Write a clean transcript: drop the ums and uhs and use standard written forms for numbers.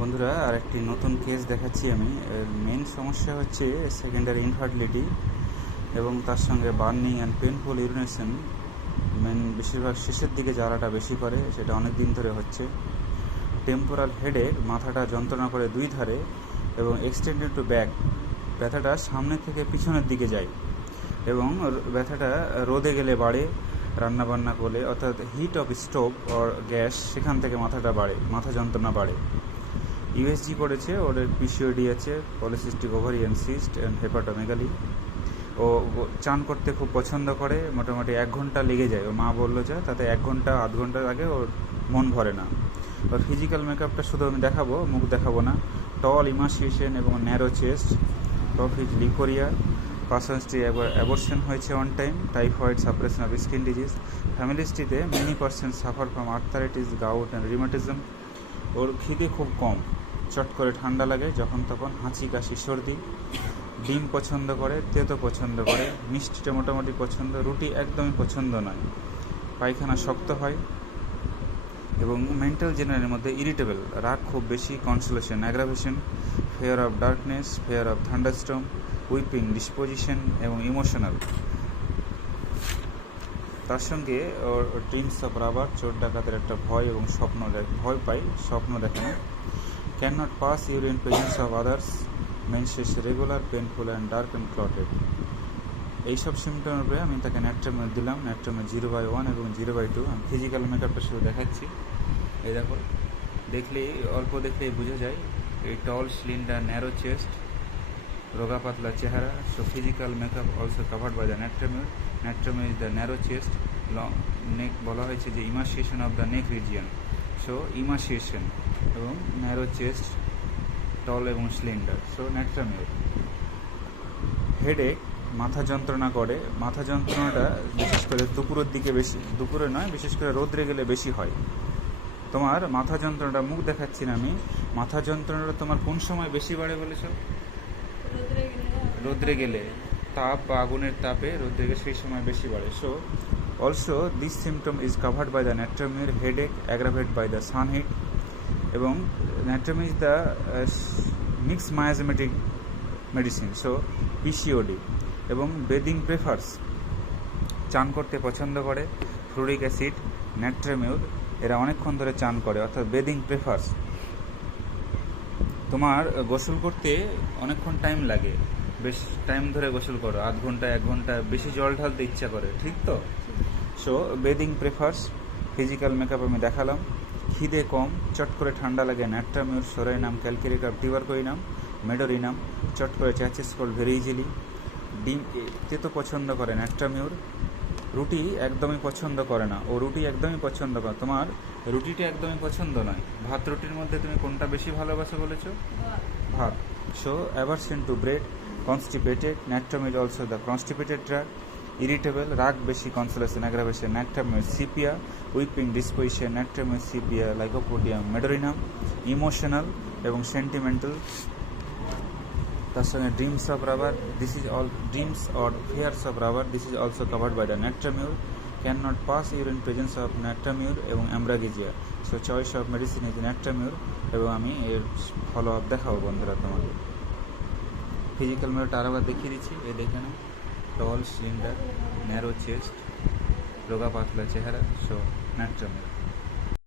বন্ধুরা, আর একটি নতুন কেস দেখাচ্ছি আমি। মেন সমস্যা হচ্ছে সেকেন্ডারি ইনফার্টিলিটি এবং তার সঙ্গে বার্নিং অ্যান্ড পেনফুল ইউরিনেশন। বেশিরভাগ শেষের দিকে জ্বালাটা বেশি করে, সেটা অনেক দিন ধরে হচ্ছে। টেম্পোরাল হেডেক, মাথাটা যন্ত্রণা করে দুই ধারে এবং এক্সটেন্ডেড টু ব্যাক, ব্যথাটা সামনে থেকে পিছনের দিকে যায় এবং ব্যথাটা রোদে গেলে বাড়ে, রান্নাবান্না করলে অর্থাৎ heat of stove or gas, সেখান থেকে মাথাটা বাড়ে, মাথা যন্ত্রণা বাড়ে। ইউএসজি করেছে, ওর পিসিওডি আছে, polycystic ovarian cyst and hepatomegaly. ও চান করতে খুব পছন্দ করে, মোটামুটি 1 ঘন্টা লেগে যায়। ও মা বললো যা, তাতে 1 ঘন্টা আধ ঘন্টার আগে ওর মন ভরে না। ওর ফিজিক্যাল মেকআপটা শুধু আমি দেখাবো, মুখ দেখাবো না। টল ইমাসিয়েশন এবং ন্যারো চেস্ট, প্রফিট লিকোরিয়া, পার্সনসটি অ্যাবর্শন হয়েছে on time, typhoid, suppression of skin disease. ফ্যামিলিস্টিতে many percent suffer from arthritis, gout and rheumatism. ওর খিদে খুব কম, চট করে ঠান্ডা লাগে যখন তখন, হাঁচি কাশি সর্দি। ডিম পছন্দ করে, তেতো পছন্দ করে, মিষ্টিটা মোটামুটি পছন্দ, রুটি একদমই পছন্দ নয়। পায়খানা শক্ত হয় এবং মেন্টাল জেনারেলের মধ্যে ইরিটেবল, রাগ খুব বেশি, consolation, aggravation, fear of darkness, fear of thunderstorm, weeping disposition এবং ইমোশনাল। তার সঙ্গে ওর ড্রিমস অফ রাবার, চোর ডাকাতের একটা ভয় এবং স্বপ্ন, ভয় পাই, স্বপ্ন দেখে না। Can not pass urine presence of others, menses regular, painful and dark and clotted. এইসব সিমটমের উপরে আমি তাকে ন্যাট্রামে দিলাম, ন্যাট্রামে 0/1 এবং 0/2। আমি ফিজিক্যাল মেকআপটা শুধু দেখাচ্ছি। এই দেখো, অল্প দেখলেই বোঝা যায় এই টল, স্লিন্ডার, ন্যারো চেস্ট, রোগা পাতলা চেহারা। So physical makeup also covered by the ন্যাট্রামে। ন্যাট্রামে is the narrow chest, long neck, বলা হয়েছে যে emaciation of the neck region. So emaciation এবং ন্যারো চেস্ট, টল এবং স্লিন্ডার। সো ন্যাট্রামে। হেডেক, মাথা যন্ত্রণা করে। মাথা যন্ত্রণাটা বিশেষ করে দুপুরের দিকে বেশি, দুপুরে নয়, বিশেষ করে রোদ্রে গেলে বেশি হয়। তোমার মাথা যন্ত্রণাটা, মুখ দেখাচ্ছি না আমি, মাথা যন্ত্রণাটা তোমার কোন সময় বেশি বাড়ে বলেছ? রোদ্রে গেলে, তাপ বা আগুনের তাপে রোদ্রে গেলে সেই সময় বেশি বাড়ে। So also this symptom is covered by the ন্যাট্রামির। Headache aggravate by the sun heat এবং ন্যাট্রামি is the mix miasmatic medicine. So PCOD এবং বেদিং প্রেফার্স, চান করতে পছন্দ করে। ফ্লুরিক অ্যাসিড, ন্যাট্রামিউর, এরা অনেকক্ষণ ধরে চান করে, অর্থাৎ বেদিং প্রেফার্স। তোমার গোসল করতে অনেকক্ষণ টাইম লাগে, বেশ টাইম ধরে গোসল করো, আধ ঘন্টা 1 ঘন্টা, বেশি জল ঢালতে ইচ্ছা করে, ঠিক তো? So bathing prefers. Physical makeup আমি দেখালাম। খিদে কম, চট করে ঠান্ডা লাগে, ন্যাট্রামিউর, সোরাইনাম, ক্যালকেরিকাম, টিবারকোইনাম, মেডোরিনাম, চট করে চ্যাচেস কোল্ড ভেরি ইজিলি। ডিম, তেতো পছন্দ করে ন্যাট্রামিউর। রুটি একদমই পছন্দ করে না, ও রুটি একদমই পছন্দ করে। তোমার রুটিটা একদমই পছন্দ নয়। ভাত রুটির মধ্যে তুমি কোনটা বেশি ভালোবাসো বলেছ? ভাত। So aversion to bread, constipated, natrum mur also the constipated drug. Irritable, রাগ বেশি, consolation, aggravation, natrum mur sepia. Weeping disposition, natrum mur sepia, lycopodium, medorrhinum. Emotional এবং সেন্টিমেন্টাল। তার সঙ্গে dreams of robber, this is all dreams or fears of robber, this is also covered by the natrum mur. Can not pass urine presence of natrum mur এবং ambra grisea. So choice of medicine is natrum mur. এবং আমি এর follow up দেখাবো বন্ধুরা তোমাকে। Physical মেকআপটা আরেকবার দেখিয়ে দিচ্ছি, এই দেখে নাও। টল, স্লিন্ডার, ন্যারো চেস্ট, রোগা পাতলা চেহারা। সো ন্যাট্রামিউর।